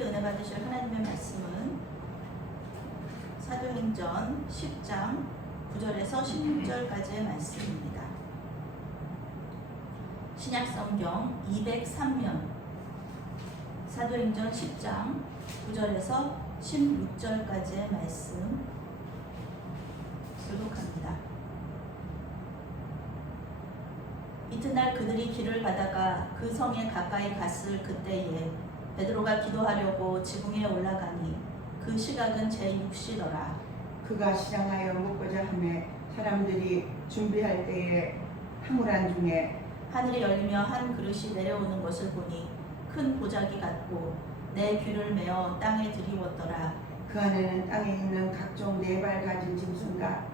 함께 은혜 받으실 하나님의 말씀은 사도행전 10장 9절에서 16절까지의 말씀입니다. 신약성경 203면 사도행전 10장 9절에서 16절까지의 말씀 교독합니다. 이튿날 그들이 길을 가다가 그 성에 가까이 갔을 그때에 베드로가 기도하려고 지붕에 올라가니 그 시각은 제6시더라. 그가 시장하여 먹고자 하매 사람들이 준비할 때에 황홀한 중에 하늘이 열리며 한 그릇이 내려오는 것을 보니 큰 보자기 같고 내 귀를 메어 땅에 들이웠더라. 그 안에는 땅에 있는 각종 네 발 가진 짐승과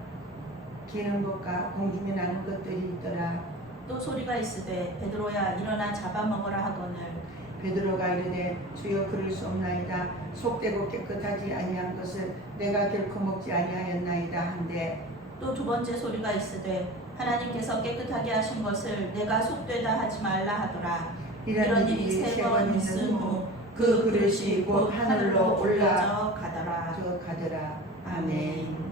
기는 것과 공중에 나는 것들이 있더라. 또 소리가 있으되 베드로야 일어나 잡아먹으라 하거늘 베드로가 이르되 주여 그럴 수 없나이다. 속되고 깨끗하지 아니한 것을 내가 결코 먹지 아니하였나이다 한데 또 두 번째 소리가 있으되 하나님께서 깨끗하게 하신 것을 내가 속되다 하지 말라 하더라. 이런 일이 세 번 있은 후 그 그릇이 곧 하늘로 올라져 가더라. 아멘.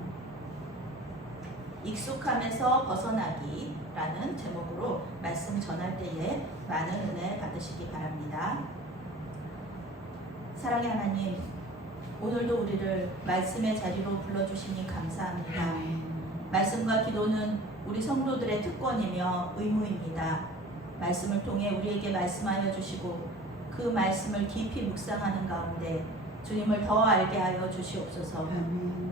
익숙함에서 벗어나기라는 제목으로 말씀 전할 때에 많은 은혜 받으시기 바랍니다. 사랑의 하나님, 오늘도 우리를 말씀의 자리로 불러주시니 감사합니다. 말씀과 기도는 우리 성도들의 특권이며 의무입니다. 말씀을 통해 우리에게 말씀하여 주시고 그 말씀을 깊이 묵상하는 가운데 주님을 더 알게 하여 주시옵소서.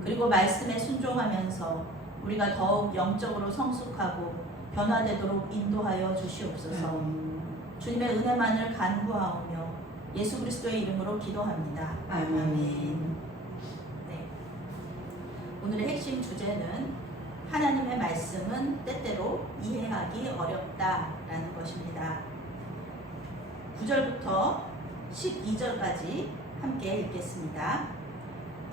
그리고 말씀에 순종하면서 우리가 더욱 영적으로 성숙하고 변화되도록 인도하여 주시옵소서. 주님의 은혜만을 간구하오며 예수 그리스도의 이름으로 기도합니다. 아멘. 네. 오늘의 핵심 주제는 하나님의 말씀은 때때로 이해하기 어렵다라는 것입니다. 9절부터 12절까지 함께 읽겠습니다.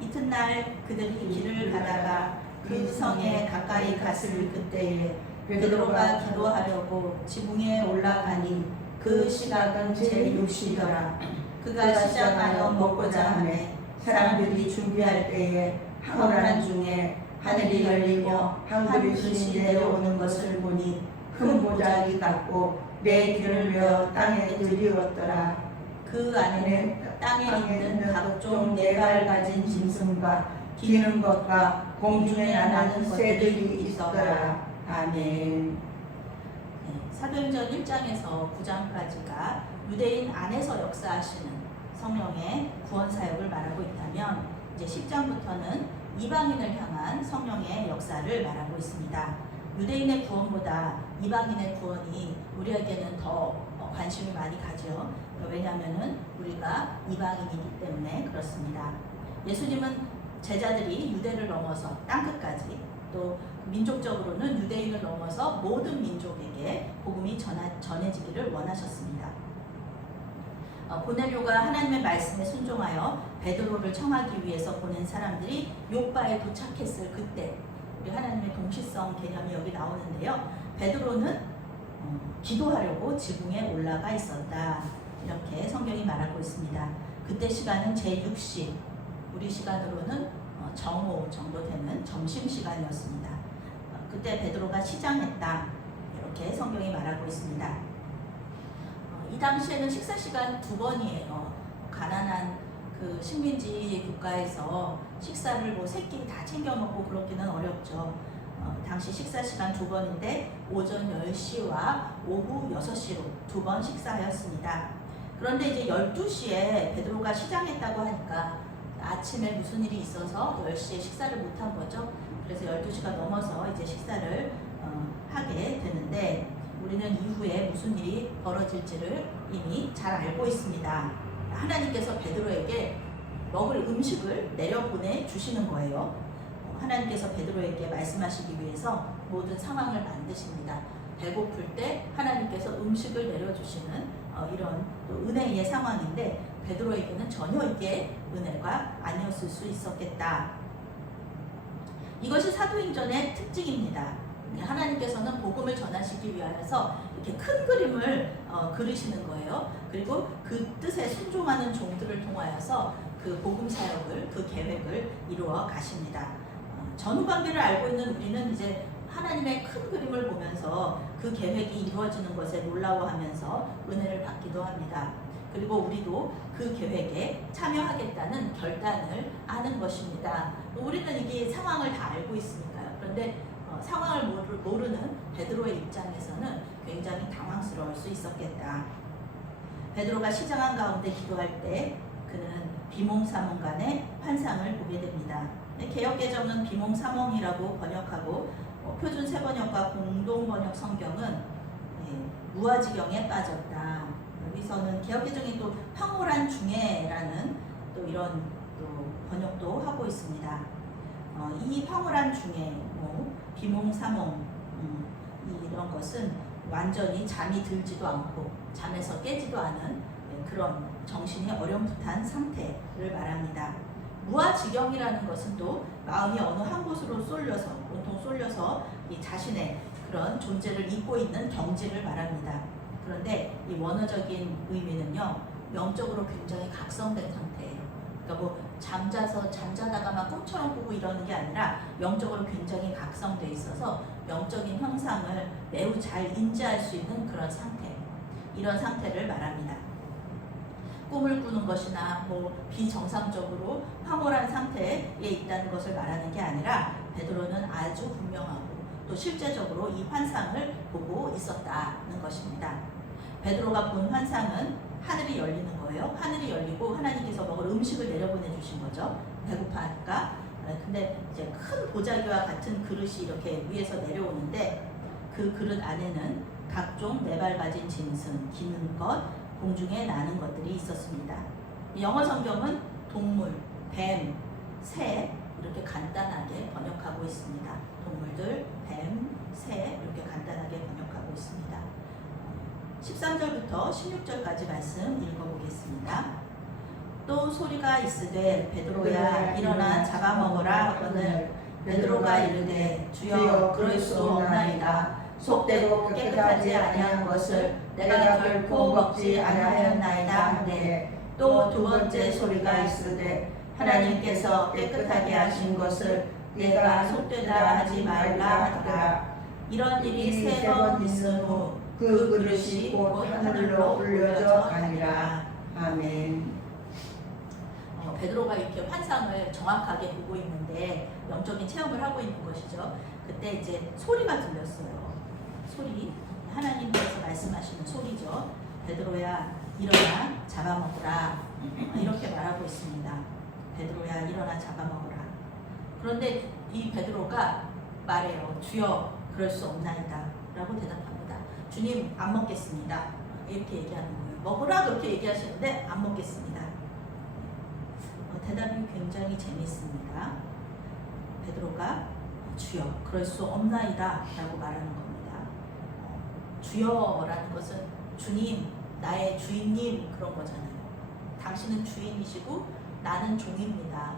이튿날 그들이 길을 가다가 그 성에 가까이 갔을 그때에 베드로가 기도하려고 지붕에 올라가니 그 시각은 제6시더라. 그가 시장하여 먹고자 하매 사람들이 준비할 때에 황홀한 중에 하늘이 열리며 한 그릇이 내려오는 것을 보니 큰 보자기 같고 내 귀를 메어 땅에 들이웠더라. 그 안에는 땅에 있는 각종 네 발 가진 짐승과 기는 것과 공중에 나는 새들이 있더라. 아멘. 사도행전 1장에서 9장까지가 유대인 안에서 역사하시는 성령의 구원 사역을 말하고 있다면 이제 10장부터는 이방인을 향한 성령의 역사를 말하고 있습니다. 유대인의 구원보다 이방인의 구원이 우리에게는 더 관심이 많이 가죠. 왜냐하면 우리가 이방인이기 때문에 그렇습니다. 예수님은 제자들이 유대를 넘어서 땅끝까지 또 민족적으로는 유대인을 넘어서 모든 민족에게 복음이 전해지기를 원하셨습니다. 고넬료가 하나님의 말씀에 순종하여 베드로를 청하기 위해서 보낸 사람들이 요빠에 도착했을 그때 우리 하나님의 동시성 개념이 여기 나오는데요. 베드로는 기도하려고 지붕에 올라가 있었다. 이렇게 성경이 말하고 있습니다. 그때 시간은 제6시, 우리 시간으로는 정오 정도 되는 점심시간이었습니다. 그때 베드로가 시장했다. 이렇게 성경이 말하고 있습니다. 이 당시에는 식사시간 2번이에요. 가난한 그 식민지 국가에서 식사를 뭐 세 끼 다 챙겨 먹고 그렇기는 어렵죠. 당시 식사 시간 2번인데 오전 10시와 오후 6시로 2번 식사하였습니다. 그런데 이제 12시에 베드로가 시장했다고 하니까 아침에 무슨 일이 있어서 10시에 식사를 못한 거죠. 그래서 12시가 넘어서 이제 식사를 하게 되는데 우리는 이후에 무슨 일이 벌어질지를 이미 잘 알고 있습니다. 하나님께서 베드로에게 먹을 음식을 내려보내 주시는 거예요. 하나님께서 베드로에게 말씀하시기 위해서 모든 상황을 만드십니다. 배고플 때 하나님께서 음식을 내려주시는 이런 은혜의 상황인데 베드로에게는 전혀 이게 은혜가 아니었을 수 있었겠다. 이것이 사도행전의 특징입니다. 하나님께서는 복음을 전하시기 위하여서 이렇게 큰 그림을 그리시는 거예요. 그리고 그 뜻에 순종하는 종들을 통하여서 그 복음 사역을, 그 계획을 이루어 가십니다. 전후 관계를 알고 있는 우리는 이제 하나님의 큰 그림을 보면서 그 계획이 이루어지는 것에 놀라워하면서 은혜를 받기도 합니다. 그리고 우리도 그 계획에 참여하겠다는 결단을 하는 것입니다. 우리는 이게 상황을 다 알고 있으니까요. 그런데 상황을 모르는 베드로의 입장에서는 굉장히 당황스러울 수 있었겠다. 베드로가 시장한 가운데 기도할 때 그는 비몽사몽간의 환상을 보게 됩니다. 개역개정은 비몽사몽이라고 번역하고 표준 세번역과 공동번역 성경은 무아지경에 빠졌다. 여기서는 개역개정이 또 황홀한 중에라는 또 이런 또 번역도 하고 있습니다. 이 황홀한 중에 비몽사몽 이런 것은 완전히 잠이 들지도 않고 잠에서 깨지도 않은 그런 정신이 어렴풋한 상태를 말합니다. 무아지경이라는 것은 또 마음이 어느 한 곳으로 쏠려서 온통 쏠려서 이 자신의 그런 존재를 잊고 있는 경지를 말합니다. 그런데 이 원어적인 의미는요, 영적으로 굉장히 각성된 상태예요. 그러니까 뭐 잠자다가 막 꿈처럼 꾸고 이러는 게 아니라 영적으로 굉장히 각성돼 있어서 영적인 형상을 매우 잘 인지할 수 있는 그런 상태, 이런 상태를 말합니다. 꿈을 꾸는 것이나 뭐 비정상적으로 황홀한 상태에 있다는 것을 말하는 게 아니라 베드로는 아주 분명하고 또 실제적으로 이 환상을 보고 있었다는 것입니다. 베드로가 본 환상은 하늘이 열리는 거예요. 하늘이 열리고 하나님께서 먹을 음식을 내려보내 주신 거죠. 배고파하니까. 근데 이제 큰 보자기와 같은 그릇이 이렇게 위에서 내려오는데 그 그릇 안에는 각종 네발 가진 짐승, 기는 것, 공중에 나는 것들이 있었습니다. 영어 성경은 동물, 뱀, 새 이렇게 간단하게 번역하고 있습니다. 동물들, 뱀, 새 이렇게 간단하게 번역하고 있습니다. 13절부터 16절까지 말씀 읽어보겠습니다. 또 소리가 있으되 베드로야 일어나 잡아먹으라 하거늘 베드로가 이르되 주여 그럴 수 없나이다. 속되고 깨끗하지 아니한 것을 내가 결코 먹지 아니하였나이다 하되 또 두 번째 소리가 있으되 하나님께서 깨끗하게 하신 것을 내가 속되다 하지 말라 하더라. 이런 일이 세 번 있은 후 그 그릇이 곧 하늘로 올려져 가니라. 아멘. 베드로가 이렇게 환상을 정확하게 보고 있는데 영적인 체험을 하고 있는 것이죠. 그때 이제 소리가 들렸어요. 소리, 하나님께서 말씀하시는 소리죠. 베드로야 일어나 잡아먹으라. 이렇게 말하고 있습니다. 베드로야 일어나 잡아먹으라. 그런데 이 베드로가 말해요. 주여 그럴 수 없나이다 라고 대답합니다. 주님 안 먹겠습니다. 이렇게 얘기하는 거예요. 먹으라 그렇게 얘기하시는데 안 먹겠습니다. 대답이 굉장히 재밌습니다. 베드로가 주여 그럴 수 없나이다 라고 말하는 겁니다. 주여라는 것은 주님, 나의 주인님 그런 거잖아요. 당신은 주인이시고 나는 종입니다.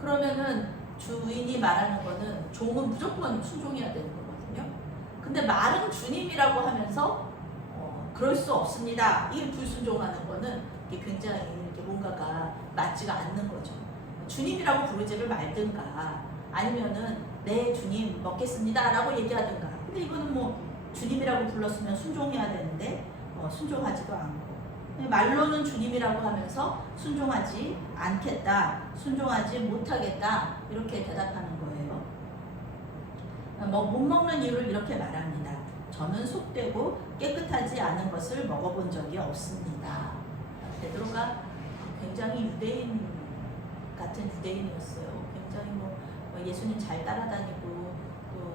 그러면은 주인이 말하는 거는 종은 무조건 순종해야 되는 거거든요. 근데 말은 주님이라고 하면서 그럴 수 없습니다. 이 불순종하는 거는 이게 굉장히 이렇게 뭔가가 맞지가 않는 거죠. 주님이라고 부르지를 말든가 아니면은 네 주님 먹겠습니다 라고 얘기하든가. 근데 이거는 뭐 주님이라고 불렀으면 순종해야 되는데 순종하지도 않고 말로는 주님이라고 하면서 순종하지 않겠다, 순종하지 못하겠다 이렇게 대답하는 거예요. 못 먹는 이유를 이렇게 말합니다. 저는 속되고 깨끗하지 않은 것을 먹어본 적이 없습니다. 베드로가 굉장히 유대인 같은 유대인이었어요. 굉장히 예수님 잘 따라다니고 또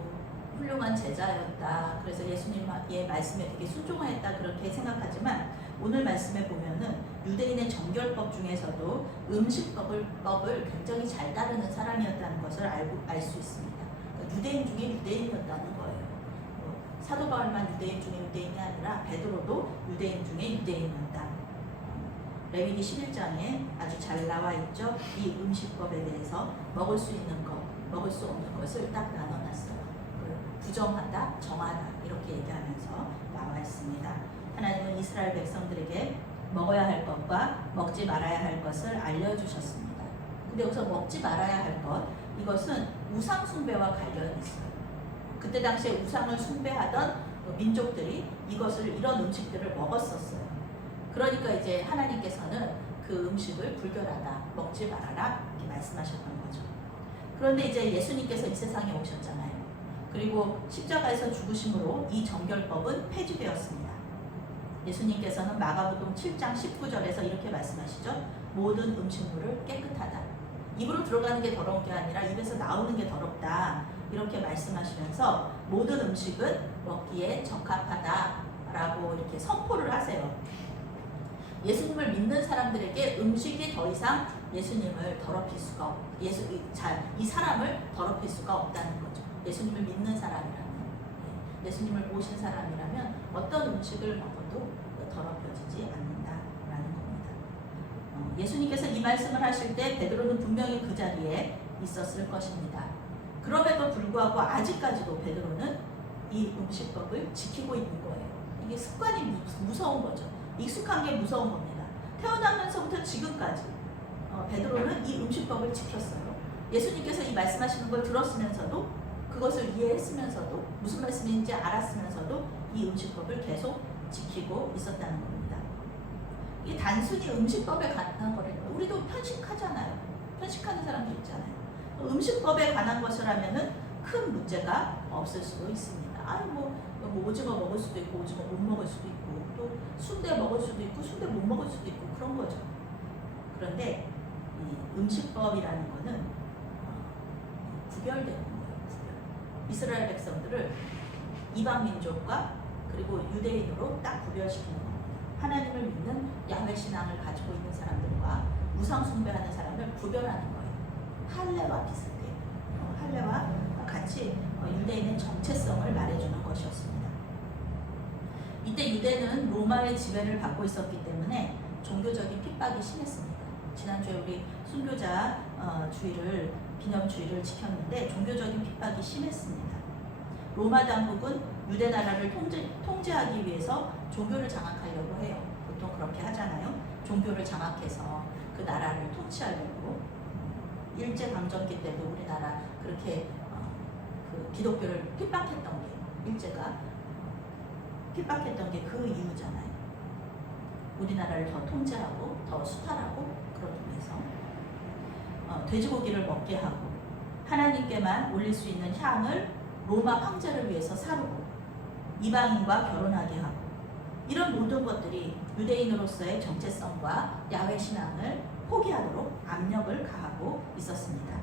훌륭한 제자였다. 그래서 예수님의 말씀에 되게 순종하였다 그렇게 생각하지만 오늘 말씀에 보면은 유대인의 정결법 중에서도 음식법을 굉장히 잘 따르는 사람이었다는 것을 알 수 있습니다. 그러니까 유대인 중에 유대인이었다는 거예요. 사도 바울만 유대인 중에 유대인이 아니라 베드로도 유대인 중에 유대인이었다. 레위기 11장에 아주 잘 나와 있죠. 이 음식법에 대해서 먹을 수 있는 것, 먹을 수 없는 것을 딱 나눠놨어요. 부정하다, 정하다 이렇게 얘기하면서 나와 있습니다. 하나님은 이스라엘 백성들에게 먹어야 할 것과 먹지 말아야 할 것을 알려주셨습니다. 근데 여기서 먹지 말아야 할 것, 이것은 우상 숭배와 관련이 있어요. 그때 당시에 우상을 숭배하던 민족들이 이런 음식들을 먹었었어요. 그러니까 이제 하나님께서는 그 음식을 불결하다, 먹지 말아라 이렇게 말씀하셨던 거죠. 그런데 이제 예수님께서 이 세상에 오셨잖아요. 그리고 십자가에서 죽으심으로 이 정결법은 폐지되었습니다. 예수님께서는 마가복음 7장 19절에서 이렇게 말씀하시죠. 모든 음식물을 깨끗하다. 입으로 들어가는 게 더러운 게 아니라 입에서 나오는 게 더럽다. 이렇게 말씀하시면서 모든 음식은 먹기에 적합하다라고 이렇게 선포를 하세요. 예수님을 믿는 사람들에게 음식이 더 이상 예수님을 더럽힐 수가 이 사람을 더럽힐 수가 없다는 거죠. 예수님을 믿는 사람이라면, 예수님을 모신 사람이라면 어떤 음식을 먹어도 더럽혀지지 않는다라는 겁니다. 예수님께서 이 말씀을 하실 때 베드로는 분명히 그 자리에 있었을 것입니다. 그럼에도 불구하고 아직까지도 베드로는 이 음식법을 지키고 있는 거예요. 이게 습관이 무서운 거죠. 익숙한 게 무서운 겁니다. 태어나면서부터 지금까지 베드로는 이 음식법을 지켰어요. 예수님께서 이 말씀하시는 걸 들었으면서도 그것을 이해했으면서도 무슨 말씀인지 알았으면서도 이 음식법을 계속 지키고 있었다는 겁니다. 이게 단순히 음식법에 관한 거래요. 우리도 편식하잖아요. 편식하는 사람도 있잖아요. 음식법에 관한 것이라면은 큰 문제가 없을 수도 있습니다. 뭐 오징어 먹을 수도 있고 오징어 못 먹을 수도 있고 또 순대 먹을 수도 있고 순대 못 먹을 수도 있고 그런 거죠. 그런데 이 음식법이라는 거는 구별되는 거예요. 이스라엘 백성들을 이방 민족과 그리고 유대인으로 딱 구별시키는 겁니다. 하나님을 믿는 야훼 신앙을 가지고 있는 사람들과 우상 숭배하는 사람을 구별하는 거예요. 할례와 비슷해요. 할례와 같이 유대인의 정체성을 말해주는 것이었습니다. 이때 유대는 로마의 지배를 받고 있었기 때문에 종교적인 핍박이 심했습니다. 지난주에 우리 순교자 기념주의를 지켰는데 종교적인 핍박이 심했습니다. 로마 당국은 유대 나라를 통제하기 위해서 종교를 장악하려고 해요. 보통 그렇게 하잖아요. 종교를 장악해서 그 나라를 통치하려고. 일제강점기 때도 우리나라 그렇게 그 기독교를 핍박했던 게 일제가 핍박했던 게 그 이유잖아요. 우리나라를 더 통제하고 더 수탈하고 그러기 위해서 돼지고기를 먹게 하고 하나님께만 올릴 수 있는 향을 로마 황제를 위해서 사르고 이방인과 결혼하게 하고 이런 모든 것들이 유대인으로서의 정체성과 야훼 신앙을 포기하도록 압력을 가하고 있었습니다.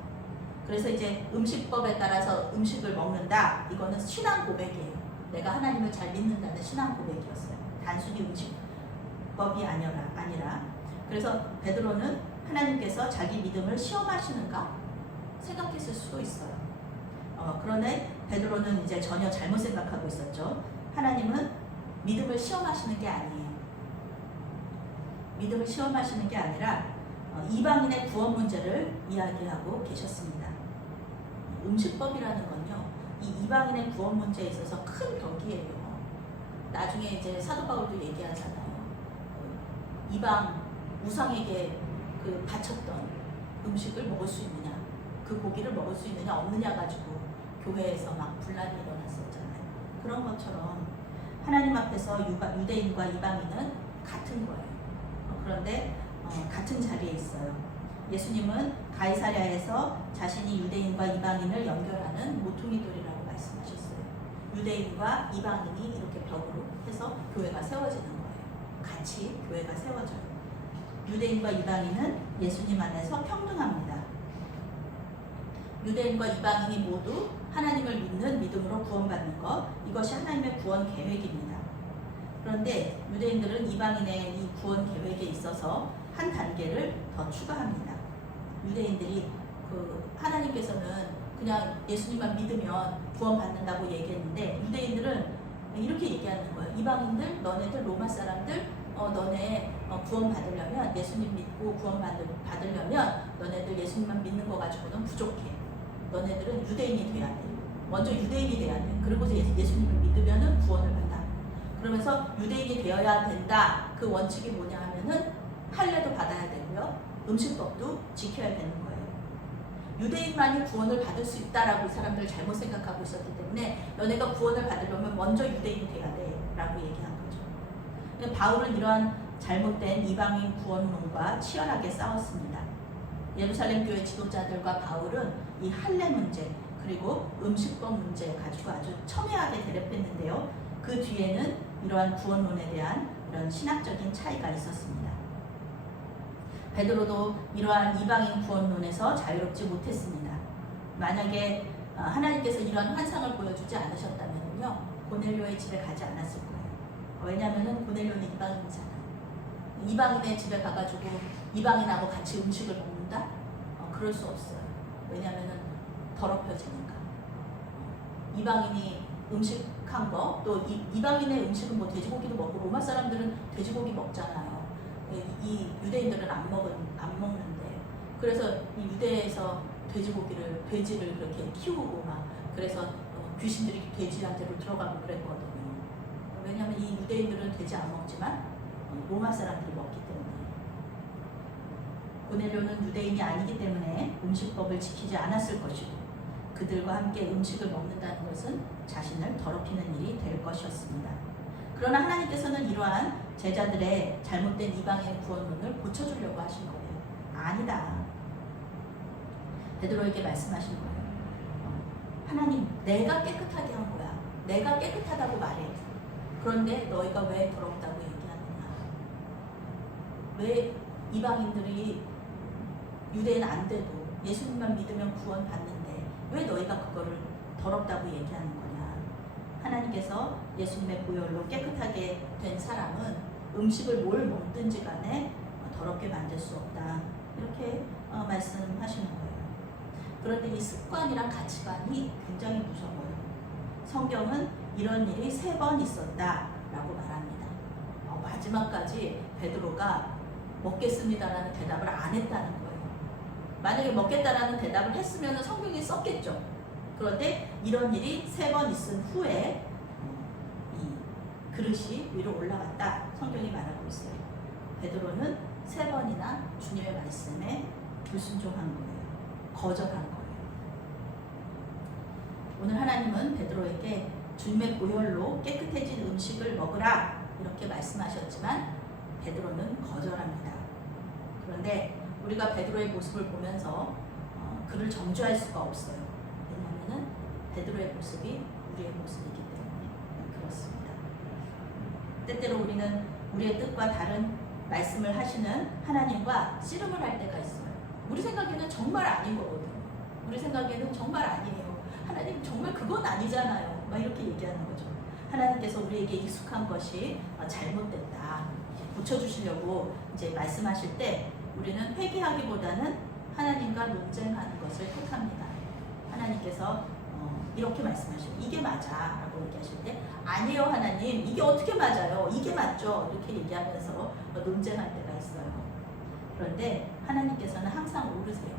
그래서 이제 음식법에 따라서 음식을 먹는다. 이거는 신앙 고백이에요. 내가 하나님을 잘 믿는다는 신앙 고백이었어요. 단순히 음식법이 아니라. 그래서 베드로는 하나님께서 자기 믿음을 시험하시는가 생각했을 수도 있어요. 그러네 베드로는 이제 전혀 잘못 생각하고 있었죠. 하나님은 믿음을 시험하시는 게 아니에요. 믿음을 시험하시는 게 아니라 이방인의 구원 문제를 이야기하고 계셨습니다. 음식법이라는 건요, 이 이방인의 구원 문제에 있어서 큰 벽이에요. 나중에 이제 사도 바울도 얘기하잖아요. 이방 우상에게 그 바쳤던 음식을 먹을 수 있느냐, 그 고기를 먹을 수 있느냐 없느냐 가지고 교회에서 막 분란이 일어났었잖아요. 그런 것처럼 하나님 앞에서 유대인과 이방인은 같은 거예요. 그런데 같은 자리에 있어요. 예수님은 가이사랴에서 자신이 유대인과 이방인을 연결하는 모퉁이 돌이라고 말씀하셨어요. 유대인과 이방인이 이렇게 벽으로 해서 교회가 세워지는 거예요. 같이 교회가 세워져요. 유대인과 이방인은 예수님 안에서 평등합니다. 유대인과 이방인이 모두 하나님을 믿는 믿음으로 구원받는 것, 이것이 하나님의 구원 계획입니다. 그런데 유대인들은 이방인의 이 구원 계획에 있어서 한 단계를 더 추가합니다. 유대인들이 하나님께서는 그냥 예수님만 믿으면 구원받는다고 얘기했는데 유대인들은 이렇게 얘기하는 거예요. 이방인들, 너네들 로마 사람들, 너네 구원받으려면 예수님 믿고 구원받으려면 너네들 예수님만 믿는 거 가지고는 부족해. 너네들은 유대인이 돼야 돼. 먼저 유대인이 돼야 돼. 그리고 예수님을 믿으면은 구원을 받아. 그러면서 유대인이 되어야 된다. 그 원칙이 뭐냐 하면은 할례도 받아야 되고요. 음식법도 지켜야 되는 거예요. 유대인만이 구원을 받을 수 있다라고 이 사람들 잘못 생각하고 있었기 때문에 너네가 구원을 받으려면 먼저 유대인이 돼야 돼 라고 얘기한 거죠. 그러니까 바울은 이러한 잘못된 이방인 구원론과 치열하게 싸웠습니다. 예루살렘 교회 지도자들과 바울은 이 할례 문제 그리고 음식법 문제 가지고 아주 첨예하게 대립했는데요. 그 뒤에는 이러한 구원론에 대한 이런 신학적인 차이가 있었습니다. 베드로도 이러한 이방인 구원론에서 자유롭지 못했습니다. 만약에 하나님께서 이러한 환상을 보여주지 않으셨다면요, 고넬료의 집에 가지 않았을 거예요. 왜냐하면 고넬료는 이방인이잖아요. 이방인의 집에 가가지고 이방인하고 같이 음식을 먹는다? 그럴 수 없어요. 왜냐하면 더럽혀지니까. 이방인이 음식한 거, 또 이방인의 음식은 뭐 돼지고기도 먹고 로마 사람들은 돼지고기 먹잖아요. 이 유대인들은 안 먹는데, 그래서 이 유대에서 돼지를 그렇게 키우고 막 그래서 귀신들이 돼지한테로 들어가고 그랬거든요. 왜냐하면 이 유대인들은 돼지 안 먹지만 로마 사람들이 먹기 때문에. 고넬료는 유대인이 아니기 때문에 음식법을 지키지 않았을 것이고 그들과 함께 음식을 먹는다는 것은 자신을 더럽히는 일이 될 것이었습니다. 그러나 하나님께서는 이러한 제자들의 잘못된 이방인 구원론을 고쳐주려고 하신 거예요. 아니다. 베드로에게 말씀하신 거예요. 하나님, 내가 깨끗하게 한 거야. 내가 깨끗하다고 말해. 그런데 너희가 왜 더럽다고 얘기하느냐. 왜 이방인들이 유대인 안 돼도 예수님만 믿으면 구원 받는데 왜 너희가 그거를 더럽다고 얘기하는 거냐. 하나님께서 예수님의 보혈로 깨끗하게 된 사람은 음식을 뭘 먹든지 간에 더럽게 만들 수 없다. 이렇게 말씀하시는 거예요. 그런데 이 습관이랑 가치관이 굉장히 무서워요. 성경은 이런 일이 3번 있었다라고 말합니다. 마지막까지 베드로가 먹겠습니다라는 대답을 안 했다는 거예요. 만약에 먹겠다라는 대답을 했으면 성경에 썼겠죠. 그런데 이런 일이 3번 있은 후에 이 그릇이 위로 올라갔다. 성경이 말하고 있어요. 베드로는 3번이나 주님의 말씀에 불순종한 거예요. 거절한 거예요. 오늘 하나님은 베드로에게 주님의 보혈로 깨끗해진 음식을 먹으라 이렇게 말씀하셨지만 베드로는 거절합니다. 그런데 우리가 베드로의 모습을 보면서 그를 정죄할 수가 없어요. 왜냐하면 베드로의 모습이 우리의 모습이기 때문에 그렇습니다. 때때로 우리는 우리의 뜻과 다른 말씀을 하시는 하나님과 씨름을 할 때가 있어요. 우리 생각에는 정말 아닌 거거든요. 우리 생각에는 정말 아니에요. 하나님 정말 그건 아니잖아요. 막 이렇게 얘기하는 거죠. 하나님께서 우리에게 익숙한 것이 잘못됐다. 고쳐주시려고 이제 말씀하실 때 우리는 회개하기보다는 하나님과 논쟁하는 것을 택합니다. 하나님께서 이렇게 말씀하시고 이게 맞아 라고 얘기하실 때 아니에요 하나님 이게 어떻게 맞아요 이게 맞죠 이렇게 얘기하면서 논쟁할 때가 있어요. 그런데 하나님께서는 항상 옳으세요.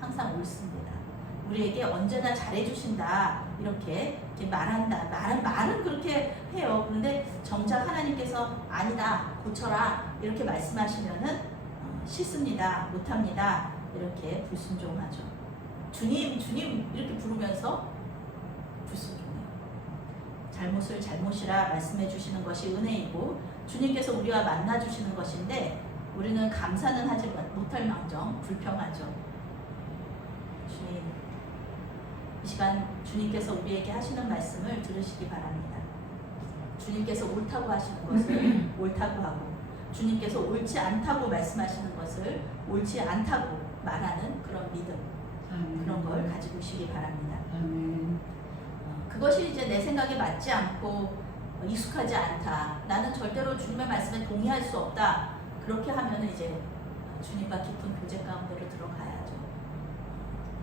항상 옳습니다. 우리에게 언제나 잘해주신다 이렇게 말한다. 말은 그렇게 해요. 그런데 정작 하나님께서 아니다 고쳐라 이렇게 말씀하시면은 싫습니다 못합니다 이렇게 불순종하죠. 주님 이렇게 부르면서 불순종해요. 잘못을 잘못이라 말씀해 주시는 것이 은혜이고 주님께서 우리와 만나 주시는 것인데 우리는 감사는 하지 못할 망정 불평하죠. 주님, 이 시간 주님께서 우리에게 하시는 말씀을 들으시기 바랍니다. 주님께서 옳다고 하시는 것을 옳다고 하고 주님께서 옳지 않다고 말씀하시는 것을 옳지 않다고 말하는 그런 믿음 그런 걸 가지고 오시기 바랍니다. 그것이 이제 내 생각에 맞지 않고 익숙하지 않다. 나는 절대로 주님의 말씀에 동의할 수 없다. 그렇게 하면 이제 주님과 깊은 교제 가운데로 들어가야죠.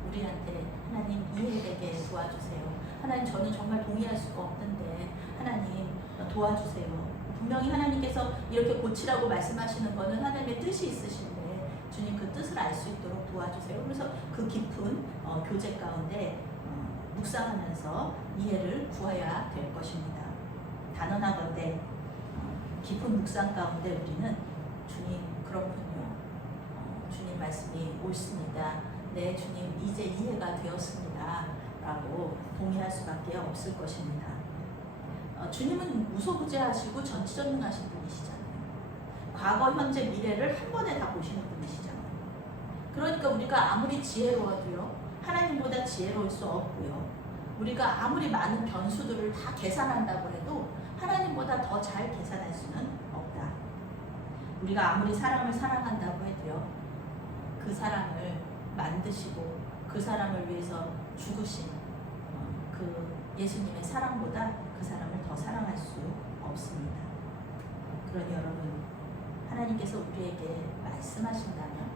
우리한테 하나님 이해되게 도와주세요. 하나님 저는 정말 동의할 수가 없는데 하나님 도와주세요. 분명히 하나님께서 이렇게 고치라고 말씀하시는 것은 하나님의 뜻이 있으신데 주님 그 뜻을 알 수 있도록 도와주세요. 그래서 그 깊은 교제 가운데 묵상하면서 이해를 구해야 될 것입니다. 단언하건대 깊은 묵상 가운데 우리는 주님 그렇군요. 주님 말씀이 옳습니다. 네 주님 이제 이해가 되었습니다. 라고 동의할 수밖에 없을 것입니다. 주님은 무소부재하시고 전지전능하신 분이시잖아요. 과거, 현재, 미래를 한 번에 다 보시는 분이시잖아요. 그러니까 우리가 아무리 지혜로워도요, 하나님보다 지혜로울 수 없고요. 우리가 아무리 많은 변수들을 다 계산한다고 해도 하나님보다 더 잘 계산할 수는 없다. 우리가 아무리 사람을 사랑한다고 해도요, 그 사람을 만드시고 그 사람을 위해서 죽으신 그 예수님의 사랑보다 그 사람을 더 사랑할 수 없습니다. 그러니 여러분, 하나님께서 우리에게 말씀하신다면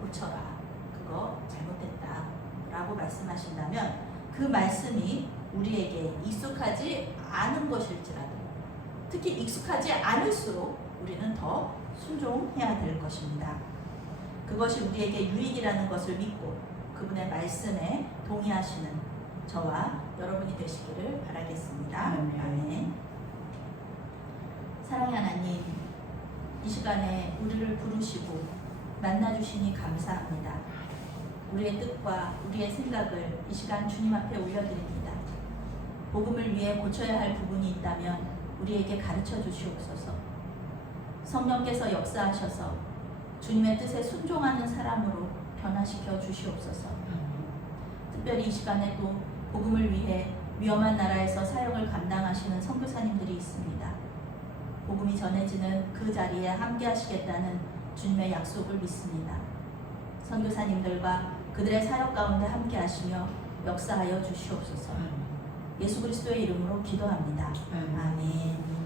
고쳐라, 그거 잘못됐다 라고 말씀하신다면 그 말씀이 우리에게 익숙하지 않은 것일지라도, 특히 익숙하지 않을수록 우리는 더 순종해야 될 것입니다. 그것이 우리에게 유익이라는 것을 믿고 그분의 말씀에 동의하시는 저와 여러분이 되시기를 바라겠습니다. 아멘. 사랑의 하나님, 이 시간에 우리를 부르시고 만나주시니 감사합니다. 우리의 뜻과 우리의 생각을 이 시간 주님 앞에 올려드립니다. 복음을 위해 고쳐야 할 부분이 있다면 우리에게 가르쳐 주시옵소서. 성령께서 역사하셔서 주님의 뜻에 순종하는 사람으로 변화시켜 주시옵소서. 특별히 이 시간에 또 복음을 위해 위험한 나라에서 사역을 감당하시는 선교사님들이 있습니다. 복음이 전해지는 그 자리에 함께 하시겠다는 주님의 약속을 믿습니다. 선교사님들과 그들의 사역 가운데 함께 하시며 역사하여 주시옵소서. 예수 그리스도의 이름으로 기도합니다. 아멘.